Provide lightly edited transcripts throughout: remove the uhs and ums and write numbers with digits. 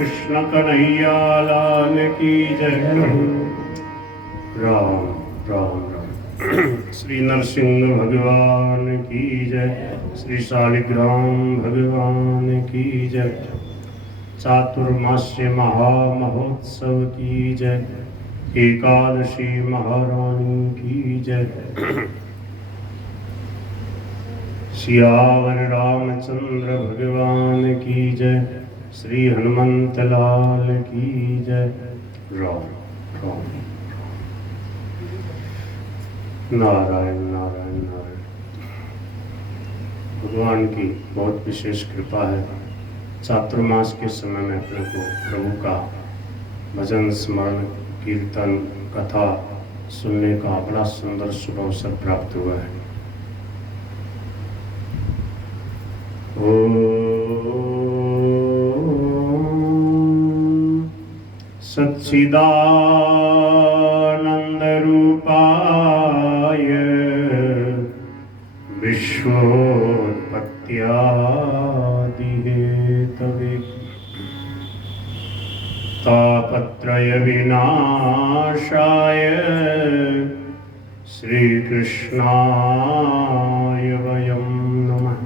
कृष्ण कन्हैया लाल की जय। राम राम राम। श्री नरसिंह भगवान की जय। श्री शालिग्राम भगवान की जय। चातुर्मास्य महामहोत्सव की जय। एकादशी महारानी की जय। सियावर रामचंद्र भगवान की जय। श्री हनुमंत लाल की जय। राम राम। नारायण नारायण नारायण। भगवान की बहुत विशेष कृपा है। चातुर्मास के समय में अपने को प्रभु का भजन स्मरण कीर्तन कथा सुनने का बड़ा सुंदर शुभ अवसर प्राप्त हुआ है। सच्चिदानंद रूपाय विश्वोत्पत्त्यादि हेतवे तापत्रय विनाशाय श्री कृष्णाय वयं नमः।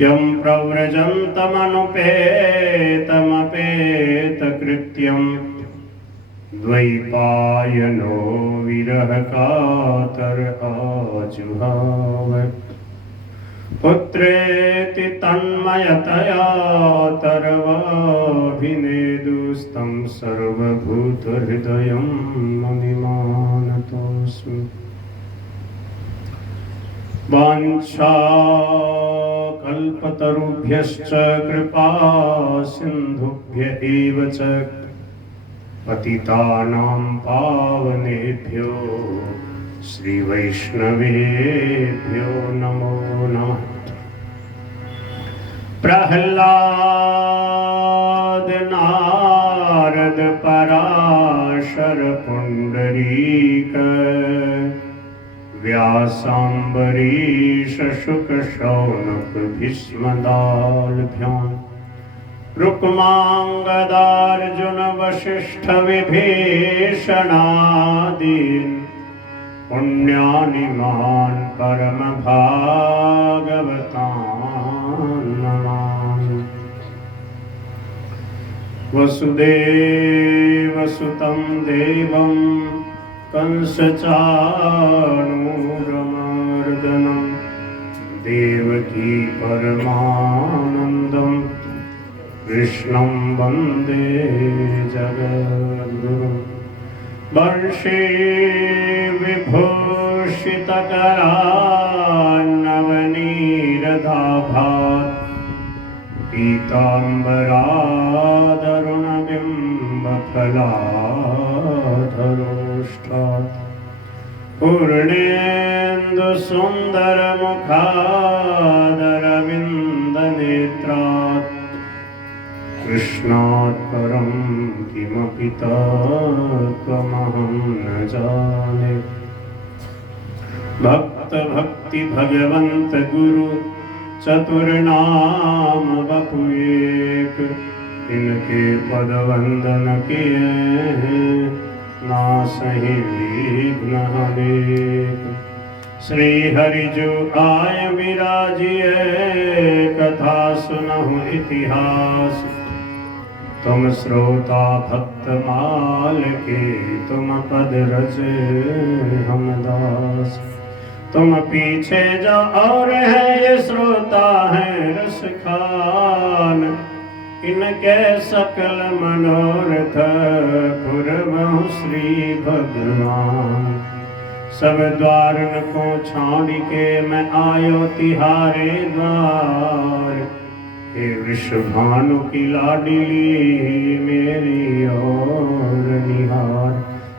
यं प्रव्रजन्तमनुपेतमपेतकृत्यं द्वैपायनो विरहकातर आजुहाव। पुत्रेति तन्मयतया तरवाभिनेदुस्तं सर्वभूतहृदयं मुनिमानतोऽस्मि। वाञ्छाकल्पतरुभ्यश्च कृपा सिन्धुभ्य एव च पतितानां पावनेभ्यो श्रीवैष्णवेभ्यो नमो नमः। प्रह्लाद नारद पराशर पुंडरीक व्यासाम्बरीश शुक शौनक भीष्मदालभ्यां रुक्मांगदार्जुन वसिष्ठ विभीषणादीन् पुण्यानिमान् परम भागवतान् नमामि। वसुदेवसुतं देवं कंसचाणूरमर्दनं देवकी परमानन्दं कृष्णं वन्दे जगद्गुरुं। वर्षे विभूषितकरान्नवनीरदाभात् पीताम्बरादरुणबिम्बफलाधरोष्ठात् पूर्णेन्दुसुन्दरमुखादरविन्दनेत्रात् कृष्णात् परं किमपि तत्त्वमहं न जाने। भक्त भक्ति भगवंत गुरु चतुर्नाम बपु एक। इनके पद वंदन किए नासहि विघ्न अनेक। श्री हरि जो आय विराजिए कथा सुनहु इतिहास। तुम श्रोता भक्त माल के तुम पद रचे हम दास। तुम पीछे जा और है ये श्रोता है रस खान। इनके सकल मनोरथ पुरबहु श्री भगवान। सब द्वारन को छाड़ के मैं आयो तिहारे द्वार। हे वृषभानु की लाडली मेरी ओर निहार।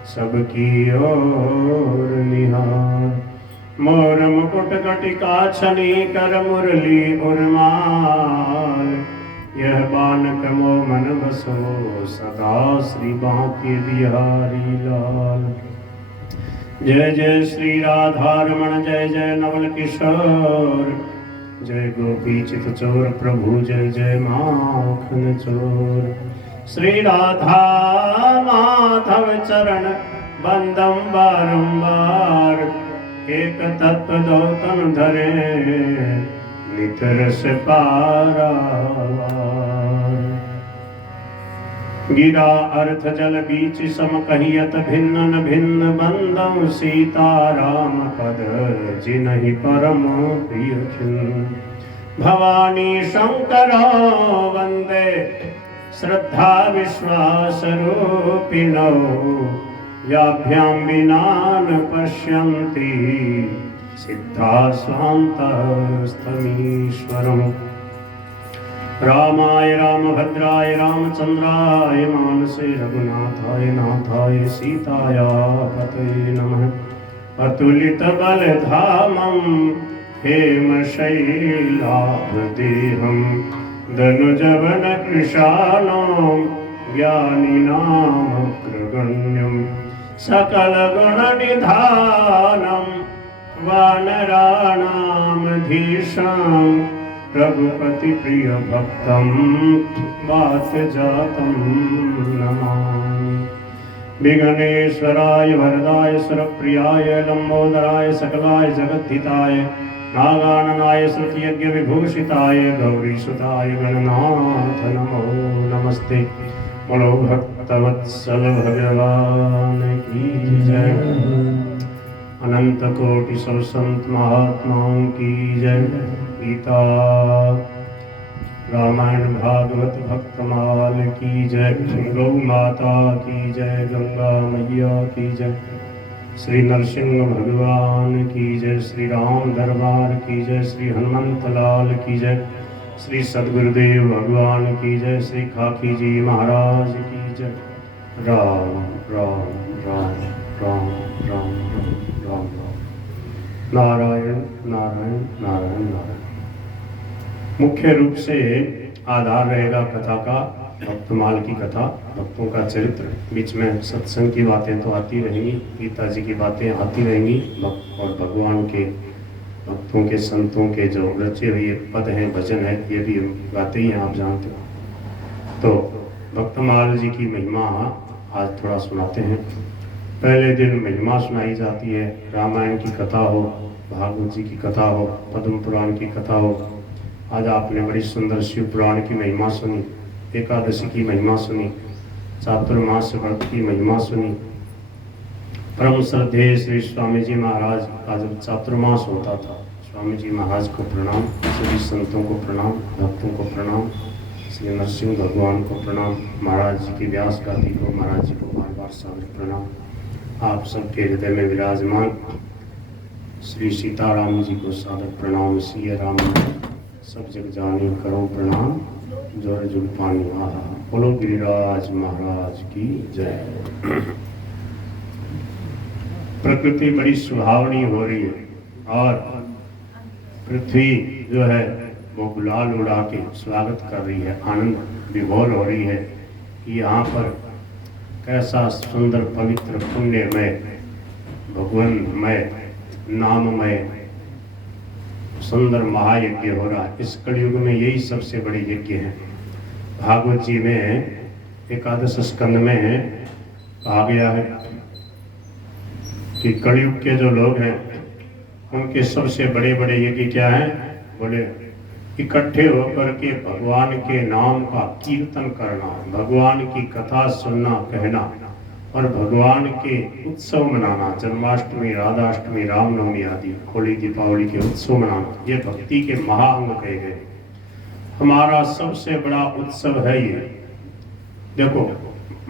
सबकी ओर निहार। मोर मुकुट कटिका छनी कर मुरली उर्माल। यह बालक मो मन बसो सदा श्री बांके बिहारी लाल। जय जय श्री राधा रमण जय जय नवल किशोर। जय गोपी चित चोर प्रभु जय जय माखन चोर। श्री राधा माधव चरण बंदम बारंबार, एक तत्व दौतन धरे नित रस पारावार। गिरा अर्थ जल बीच सम कहियत भिन्न भिन्न बंदम, सीताराम पद जिनहि परम प्रिय खिन। भवानी शंकर वंदे श्रद्धा विश्वास रूपिणो, याभ्यां विना न पश्यन्ति सिद्धा स्वान्तः स्थमीश्वरम्। रामाय रामभद्राय रामचंद्राय मानसे रघुनाथाय नाथाय सीताया पतये नमः। अतुलित बलधामं हेम शैलाभदेहं, दनुजवन कृशानं ज्ञानिनामग्रगण्यं। सकल गुण निधानं वानराणामधीशं, रघुपति प्रिय भक्तं वात जातं नमामि। विघ्नेश्वराय वरदाय सुरप्रियाय लंबोदराय सकलाय जगद्धिताय, नागाननाय श्रुतियज्ञ विभूषिताय गौरीसुताय गणनाथ नमो नमस्ते। बोलो भक्तवत्सल भगवान की जय। अनंत कोटि सब संत महात्माओं की जय। गीता रामायण भागवत भक्तमाल की जय। गौ माता की जय। गंगा मैया की जय। श्री नरसिंह भगवान की जय। श्री राम दरबार की जय। श्री हनुमंत लाल की जय। श्री सदगुरुदेव भगवान की जय। श्री खाकी जी महाराज की जय। राम राम राम राम राम राम राम। नारायण नारायण नारायण नारायण। मुख्य रूप से आधार रहेगा कथा का, भक्तमाल की कथा, भक्तों का चरित्र। बीच में सत्संग की बातें तो आती रहेंगी, गीता जी की बातें आती रहेंगी, और भगवान के भक्तों के संतों के जो रचे हुए पद हैं, भजन है, ये भी गाते ही हैं, आप जानते हो। तो भक्तमाल जी की महिमा आज थोड़ा सुनाते हैं। पहले दिन महिमा सुनाई जाती है, रामायण की कथा हो, भागवत जी की कथा हो, पद्म पुराण की कथा हो। आज आपने बड़ी सुंदर शिव पुराण की महिमा सुनी, एकादशी की महिमा सुनी, चातुर्मास व्रत की महिमा सुनी। परम श्रद्धेय श्री स्वामी जी महाराज का जब चातुर्मास होता था, स्वामी जी महाराज को प्रणाम, सभी संतों को प्रणाम, भक्तों को प्रणाम, श्री नरसिंह भगवान को प्रणाम, महाराज जी की व्यास गादी को, महाराज जी को बार बार सादर प्रणाम। आप सबके हृदय में विराजमान श्री सीताराम जी को सादर प्रणाम। सिया राम सब जग जानी करो प्रणाम, जोर जुग पानी आहा। बोलो गिरिराज महाराज की जय। प्रकृति बड़ी सुहावनी हो रही है और पृथ्वी जो है वो गुलाल उड़ा के स्वागत कर रही है, आनंद विभोर हो रही है। यहाँ पर कैसा सुंदर पवित्र पुण्यमय भगवानमय नाममय सुंदर महायज्ञ हो रहा है। इस कलयुग में यही सबसे बड़ी यज्ञ है। भागवत जी में एकादश स्कंद में कहा गया है कि कलयुग के जो लोग हैं उनके सबसे बड़े बड़े यज्ञ क्या हैं? बोले इकट्ठे होकर के भगवान के नाम का कीर्तन करना, भगवान की कथा सुनना कहना, और भगवान के उत्सव मनाना, जन्माष्टमी, राधाष्टमी, रामनवमी आदि, होली, दीपावली के उत्सव मनाना, ये भक्ति के महाअंग कहे गए। हमारा सबसे बड़ा उत्सव है ये। देखो,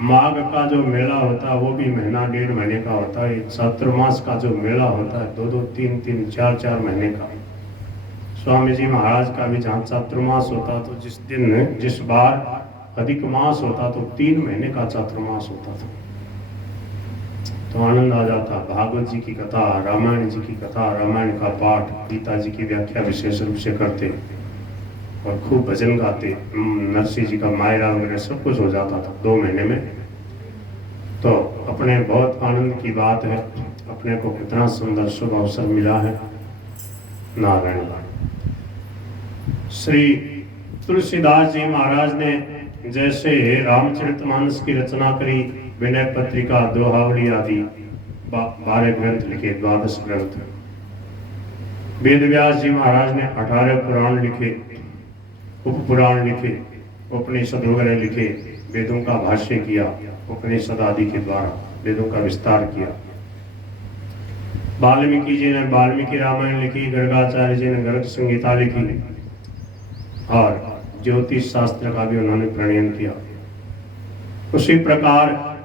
माघ का जो मेला होता है वो भी महीना डेढ़ महीने का होता है। चातुर्मास का जो मेला होता है 2-2, 3-3, 4-4 महीने का। स्वामी जी महाराज का भी जहाँ चातुर्मास होता तो जिस बार अधिक मास होता तो 3 महीने का चातुर्मास होता था, तो आनंद आ जाता। भागवत जी की कथा, रामायण जी की कथा, रामायण का पाठ, गीता जी की व्याख्या विशेष रूप से करते और खूब भजन गाते। नरसिंह जी का मायरा वगैरह सब कुछ हो जाता था 2 महीने में। तो अपने बहुत आनंद की बात है, अपने को कितना सुंदर शुभ अवसर मिला है। नारायण। श्री तुलसीदास जी महाराज ने जैसे रामचरितमानस की रचना करी, विनय पत्रिका, दोहावली आदि 12 ग्रंथ लिखे, 12 ग्रंथ। वेद व्यास जी महाराज ने 18 पुराण लिखे, उप पुराण लिखे, उपनिषद वगैरह लिखे, वेदों का भाष्य किया, उपनिषद आदि के द्वारा वेदों का विस्तार किया। वाल्मीकि जी ने वाल्मीकि रामायण लिखी, गर्गाचार्य जी ने गर्ग संहिता लिखी और ज्योतिष शास्त्र का भी उन्होंने प्रणयन किया। उसी प्रकार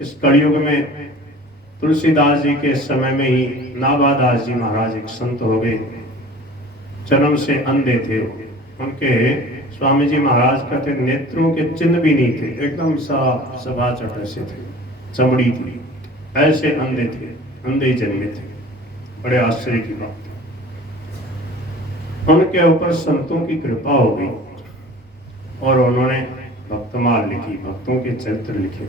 इस कलयुग में तुलसीदास जी के समय में ही नाभादास जी महाराज एक संत हो गए। जन्म से अंधे थे, उनके स्वामी जी महाराज कहते नेत्रों के चिन्ह भी नहीं थे, एकदम साफ सबाचट ऐसे थे, चमड़ी थी, ऐसे अंधे थे, अंधे जन्मे थे। बड़े आश्चर्य की बात। उनके ऊपर संतों की कृपा हो गई और उन्होंने भक्तमाल लिखी, भक्तों के चरित्र लिखे।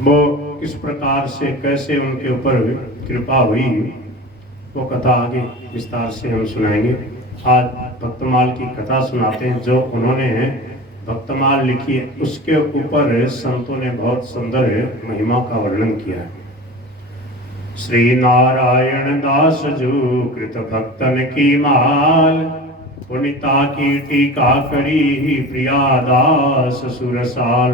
वो किस प्रकार से कैसे उनके ऊपर कृपा हुई वो कथा आगे विस्तार से हम सुनाएंगे। आज भक्तमाल की कथा सुनाते हैं। जो उन्होंने भक्तमाल लिखी उसके ऊपर संतों ने बहुत सुंदर महिमा का वर्णन किया है। श्री नारायण दास जू कृत भक्तन की माल, पुनिता की टीका करी प्रिया दास सुरसाल।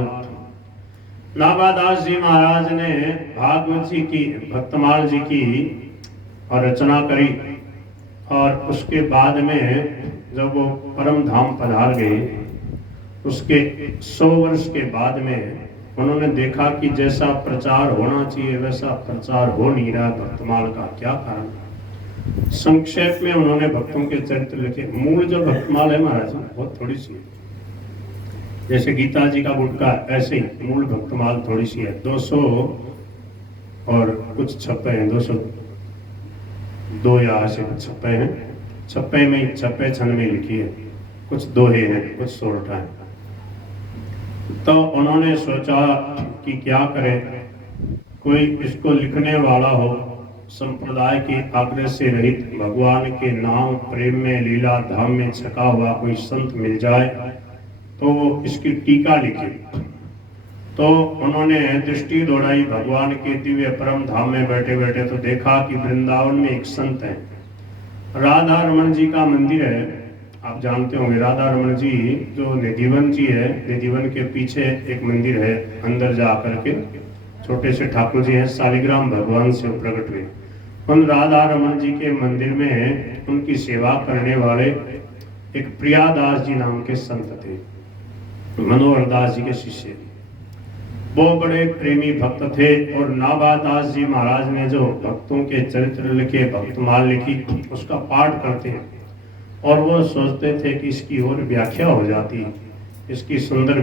नाभादास जी महाराज ने भागवत जी की, भक्तमाल जी की और रचना करी और उसके बाद में जब वो परम धाम पधार गए, उसके 100 वर्ष के बाद में उन्होंने देखा कि जैसा प्रचार होना चाहिए वैसा प्रचार हो नहीं रहा भक्तमाल का। क्या कारण? संक्षेप में उन्होंने भक्तों के चरित्र लिखे। मूल जो भक्तमाल है महाराज बहुत थोड़ी सी है, जैसे गीता जी का गुटका, ऐसे ही मूल भक्तमाल थोड़ी सी है। 200 और कुछ छप्पे हैं, 202 या ऐसे कुछ छप्पे हैं। छप्पे छन में लिखी है, कुछ दोहे हैं, कुछ सोरठा है। तो उन्होंने सोचा कि क्या करें, कोई इसको लिखने वाला हो, संप्रदाय के आग्रह से रहित, भगवान के नाम प्रेम में लीला धाम में छका हुआ कोई संत मिल जाए तो वो इसकी टीका लिखे। तो उन्होंने दृष्टि दौड़ाई भगवान के दिव्य परम धाम में बैठे बैठे, तो देखा कि वृंदावन में एक संत है, राधा रमन जी का मंदिर है। आप जानते होंगे राधा रमन जी जो निधिवन जी है, निधिवन के पीछे एक मंदिर है, अंदर जा करके छोटे से ठाकुर जी हैं, शालिग्राम भगवान से प्रकट हुए। उन राधा रमन जी के मंदिर में उनकी सेवा करने वाले एक प्रियादास जी नाम के संत थे, मनोहर दास जी के शिष्य। वो बड़े प्रेमी भक्त थे और नाभादास जी महाराज ने जो भक्तों के चरित्र लिखे, भक्तमाल लिखी, उसका पाठ करते हैं और वो सोचते थे कि इसकी और व्याख्या हो जाती, इसकी सुंदर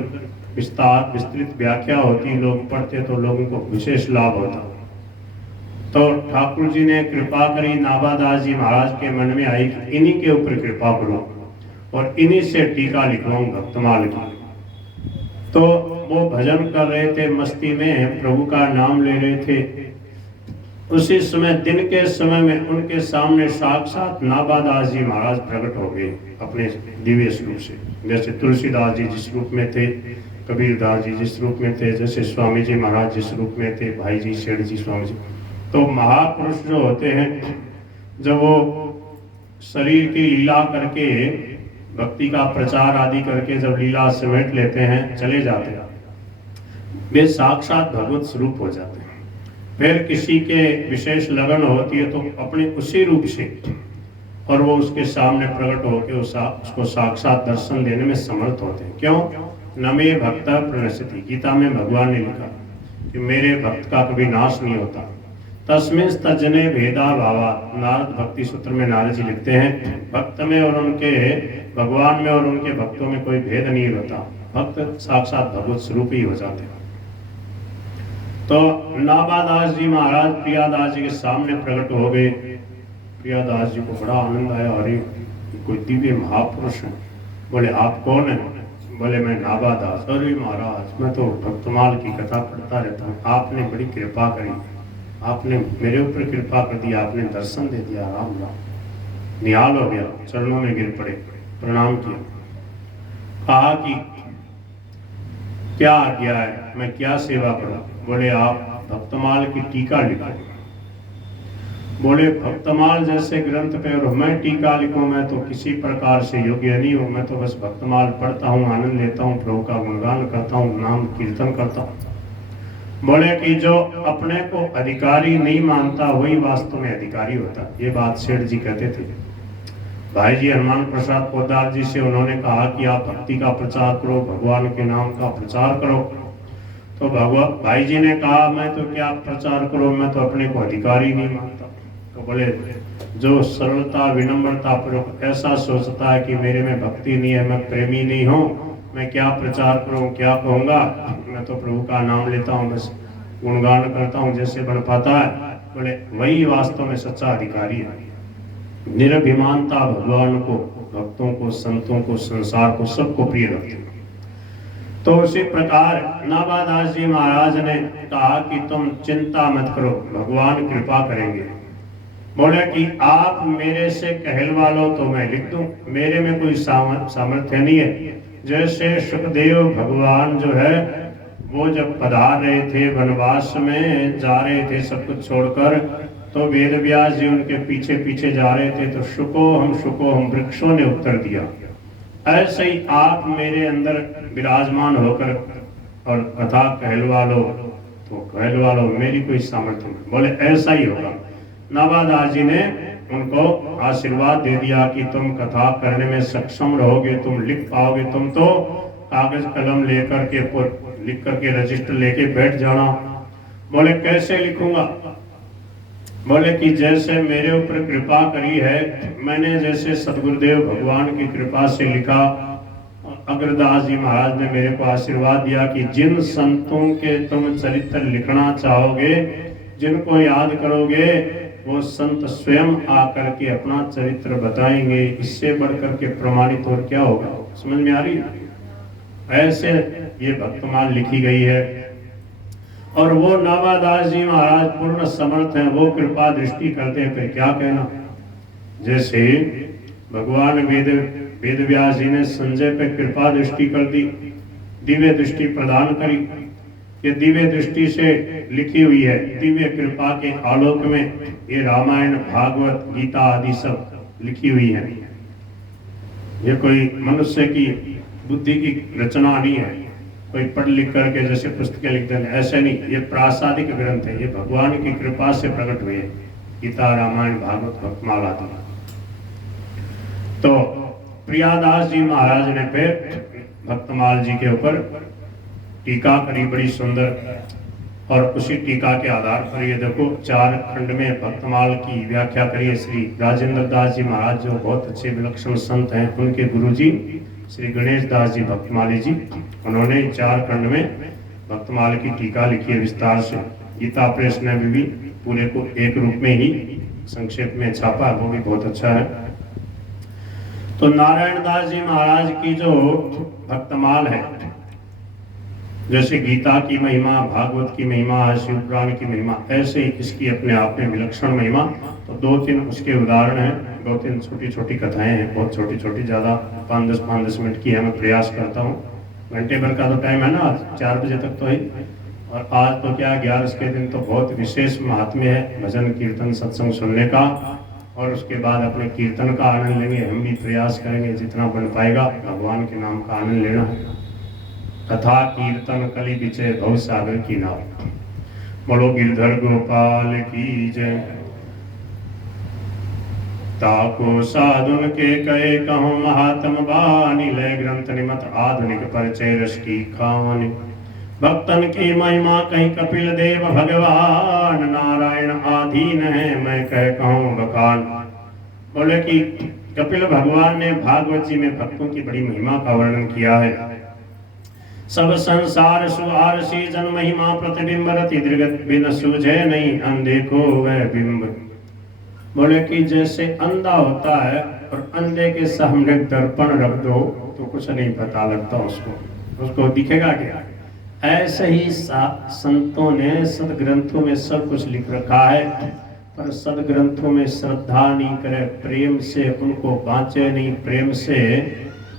विस्तृत व्याख्या होती, लोग पढ़ते तो लोगों को विशेष लाभ होता। तो ठाकुर जी ने कृपा करी, नाभादास जी महाराज के मन में आई कि इन्हीं के ऊपर कृपा करो और इन्हीं से टीका लिखवाऊं भक्तमाल की। तो वो भजन कर रहे थे, मस्ती में प्रभु का नाम ले रहे थे। उसी समय दिन के समय में उनके सामने साक्षात नाभादास जी महाराज प्रकट हो गए अपने दिव्य स्वरूप से। जैसे तुलसीदास जी जिस रूप में थे, कबीरदास जी जिस रूप में थे, जैसे स्वामी जी महाराज जिस रूप में थे, भाई जी, शेठ जी, स्वामी जी। तो महापुरुष जो होते हैं जब वो शरीर की लीला करके, भक्ति का प्रचार आदि करके जब लीला समेट लेते हैं, चले जाते हैं, वे साक्षात भगवत स्वरूप हो जाते हैं। फिर किसी के विशेष लगन होती है तो अपने उसी रूप से और वो उसके सामने प्रकट होकर उसको साक्षात दर्शन देने में समर्थ होते हैं। क्यों? नमे भक्त प्रणश्यति, गीता में भगवान ने लिखा कि मेरे भक्त का कभी नाश नहीं होता। तस्मिन् तज्जने भेदा भावा, नारद भक्ति सूत्र में नारद जी लिखते हैं भक्त में और उनके, भगवान में और उनके भक्तों में कोई भेद नहीं होता, भक्त साक्षात भगवत स्वरूप ही हो जाते हैं। तो नाभादास जी महाराज प्रियादास जी के सामने प्रकट हो गए। प्रियादास जी को बड़ा आनंद आया, अरे कोई दिव्य महापुरुष है। बोले आप कौन है? बोले मैं नाभादास। अरे महाराज मैं तो भक्तमाल की कथा पढ़ता रहता हूँ, आपने बड़ी कृपा करी, आपने मेरे ऊपर कृपा कर दी, आपने दर्शन दे दिया, राम राम। निहाल हो गया, चरणों में गिर पड़े, प्रणाम किया, कहा कि क्या आज्ञा है, मैं क्या सेवा करूं? बोले आप भक्तमाल की टीका लिखो। बोले भक्तमाल जैसे ग्रंथ पे और मैं टीका लिखूं, मैं तो किसी प्रकार से योग्य नहीं हूं, मैं तो बस भक्तमाल पढ़ता हूं, आनंद लेता हूं, प्रभु का गुणगान करता हूं, नाम कीर्तन करता हूं। बोले कि जो अपने को अधिकारी नहीं मानता वही वास्तव में अधिकारी होता। ये बात सेठ जी कहते थे। भाई जी हनुमान प्रसाद पोद्दार जी से उन्होंने कहा कि आप भक्ति का प्रचार करो, भगवान के नाम का प्रचार करो। तो भगवान भाई जी ने कहा मैं तो क्या प्रचार करूं, मैं तो अपने को अधिकारी नहीं मानता। तो बोले जो सरलता विनम्रता पूर्वक ऐसा सोचता है कि मेरे में भक्ति नहीं है, मैं प्रेमी नहीं हूँ, मैं क्या प्रचार करूं, क्या कहूँगा, मैं तो प्रभु का नाम लेता हूँ, बस गुणगान करता हूँ जैसे बन पाता है, बोले वही वास्तव में सच्चा अधिकारी है। निरभिमानता भगवान को, भक्तों को, संतों को, संसार को, सबको प्रिय रखती है। तो उसी प्रकार नाभादास जी महाराज ने कहा कि तुम चिंता मत करो, भगवान कृपा करेंगे। बोले कि आप मेरे से कहलवा लो तो मैं लिख दूं, मेरे में कोई सामर्थ्य नहीं है। जैसे सुखदेव भगवान जो है वो जब पधार रहे थे वनवास में, जा रहे थे सब कुछ छोड़कर, तो वेद व्यास जी उनके पीछे पीछे जा रहे थे, तो शुको हम वृक्षों ने उत्तर दिया। ऐसे ही आप मेरे अंदर विराजमान होकर और कथा कहलवा लो तो कहलवा लो, मेरी कोई सामर्थ्य नहीं। बोले ऐसा ही होगा। नाभादास जी ने उनको आशीर्वाद दे दिया कि तुम कथा करने में सक्षम रहोगे, तुम लिख पाओगे, तुम तो कागज कलम लेकर के लिख करके रजिस्टर लेके बैठ जाना। बोले कैसे लिखूंगा? बोले कि जैसे मेरे ऊपर कृपा करी है, मैंने जैसे सदगुरुदेव भगवान की कृपा से लिखा। अग्रदास जी महाराज ने मेरे को आशीर्वाद दिया कि जिन संतों के तुम चरित्र लिखना चाहोगे, जिनको याद करोगे, वो संत स्वयं आकर के अपना चरित्र बताएंगे। इससे बढ़कर के प्रमाणित और क्या होगा? समझ में आ रही है? ऐसे ये भक्तमाल लिखी गई है और वो नाभादास जी महाराज पूर्ण समर्थ हैं, वो कृपा दृष्टि करते हैं, फिर क्या कहना। जैसे भगवान वेद व्यास जी ने संजय पे कृपा दृष्टि कर दी, दिव्य दृष्टि प्रदान करी। ये दिव्य दृष्टि से लिखी हुई है, दिव्य कृपा के आलोक में ये रामायण, भागवत, गीता आदि सब लिखी हुई है। ये कोई मनुष्य की बुद्धि की रचना नहीं है, कोई पढ़ लिख करके जैसे पुस्तकें लिखते हैं, ऐसे नहीं। ये प्रासादिक ग्रंथ है, ये भगवान की कृपा से प्रकट हुए, गीता, रामायण, भागवत, भक्तमाल आदि। तो प्रियादास जी महाराज ने फिर भक्तमाल जी के ऊपर टीका करी, बड़ी सुंदर। और उसी टीका के आधार पर ये देखो 4 खंड में भक्तमाल की व्याख्या करी है। श्री राजेंद्र दास जी महाराज जो बहुत अच्छे विलक्षण संत हैं, उनके गुरुजी श्री गणेश दास जी भक्तमाली जी, उन्होंने 4 खंड में भक्तमाल की टीका लिखी है विस्तार से। गीता प्रेस ने भी पूरे को एक रूप में ही संक्षेप में छापा, वो भी बहुत अच्छा है। तो नारायण दास जी महाराज की जो भक्तमाल है, जैसे गीता की महिमा, भागवत की महिमा, शिव पुराण की महिमा, ऐसे ही इसकी अपने आप में विलक्षण महिमा। तो 2-3 उसके उदाहरण हैं, 2-3 छोटी छोटी कथाएं हैं, बहुत छोटी छोटी, ज़्यादा 5-10 मिनट की है। मैं प्रयास करता हूँ, घंटे भर का तो टाइम है ना, 4 बजे तक तो है। और आज तो क्या 11 के दिन तो बहुत विशेष महात्म्य है भजन कीर्तन सत्संग सुनने का, और उसके बाद अपने कीर्तन का आनंद लेंगे। हम भी प्रयास करेंगे जितना बन पाएगा भगवान के नाम का आनंद लेना है। कथा कीर्तन कली बिचे भव सागर की नाव, बोलो गिरधर गोपाल की जय। ताको साधुन के कहे कहूँ महात्म बानी, ले ग्रंथ निमत आधुनिक परिचय रस की खानी। भक्तन की महिमा कहीं कपिल देव भगवान, नारायण आधीन है मैं कह कहूँ बखान। बोले कि कपिल भगवान ने भागवत जी में भक्तों की बड़ी महिमा का वर्णन किया है। सब संसार सुआरसी जन महिमा प्रतिबिंब रति दृगत बिन सूझे नहीं अंधे को वह बिंब। बोले कि जैसे अंधा होता है और अंधे के सामने दर्पण रख दो तो कुछ नहीं पता लगता उसको दिखेगा क्या। ऐसे ही संतों ने सदग्रंथों में सब कुछ लिख रखा है, पर सदग्रंथों में श्रद्धा नहीं करे, प्रेम से उनको बाँचे नहीं, प्रेम से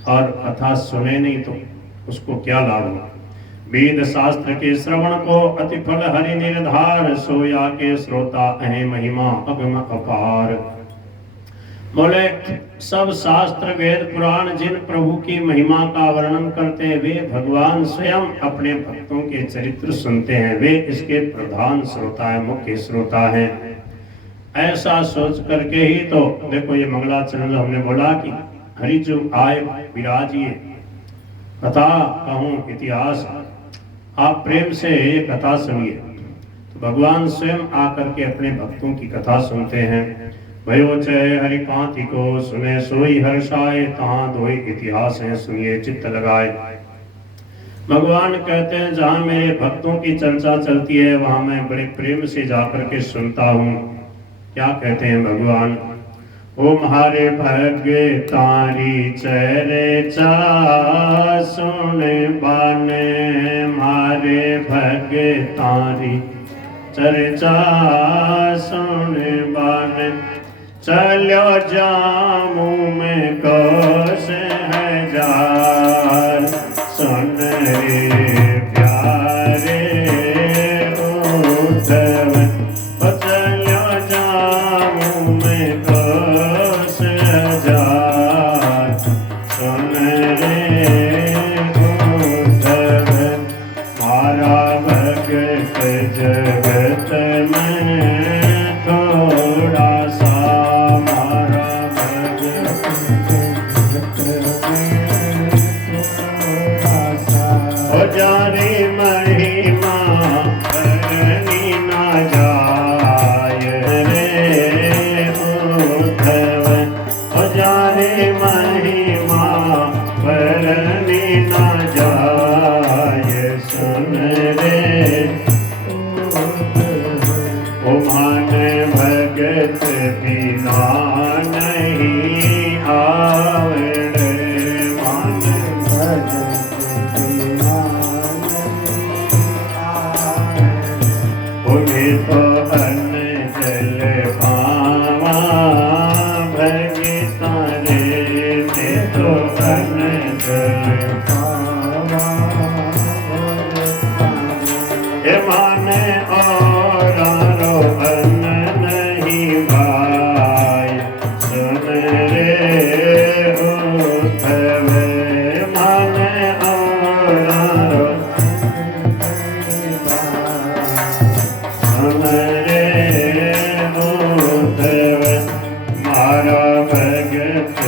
और कथा सुने नहीं, तो उसको क्या लाभ होगा। वेद शास्त्र के श्रवण को अति फल हरि निर्धार, सोया के श्रोता अहे महिमा अगम अपार। बोले सब शास्त्र वेद पुराण जिन प्रभु की महिमा का वर्णन करते हैं, वे भगवान स्वयं अपने भक्तों के चरित्र सुनते हैं, वे इसके प्रधान श्रोता है, मुख्य श्रोता है। ऐसा सोच करके ही तो देखो ये मंगलाचरण हमने बोला कि हरि जो आए विराजिए, कथा कहूँ इतिहास, आप प्रेम से ये कथा सुनिए। तो भगवान स्वयं आकर के अपने भक्तों की कथा सुनते हैं। भयो चय हरि कांति को सुने सोई हर्षाए, तहाँ दोई इतिहास है सुनिए चित्त लगाए। भगवान कहते हैं जहाँ मेरे भक्तों की चर्चा चलती है वहाँ मैं बड़े प्रेम से जाकर के सुनता हूँ। क्या कहते हैं भगवान, ओ म्हारे भाग्य तारी चर्चा सुन बाने, म्हारे भाग्य तारी चर्चा सुन बाने, चलो जामू में कोस हजार, सुन रे प्यारे उद्धव, चलो जामू में कोस हजार, सुन रे उद्धव, मारा भगत जगत में थोड़ा सा, जारे महिमा करनी ना जाय रे उद्धव, जारे महिमा करनी ना जाय, सुन रे ओ मान भगत बिना नहीं आवड़े, मान भगत तो अन्न जल पावा भगता रे, तो अन्न जल पावा, ये माने और अन्न नहीं भाई, सुन रे उद्धव, माने और हमारे उद्धव, मारा भगत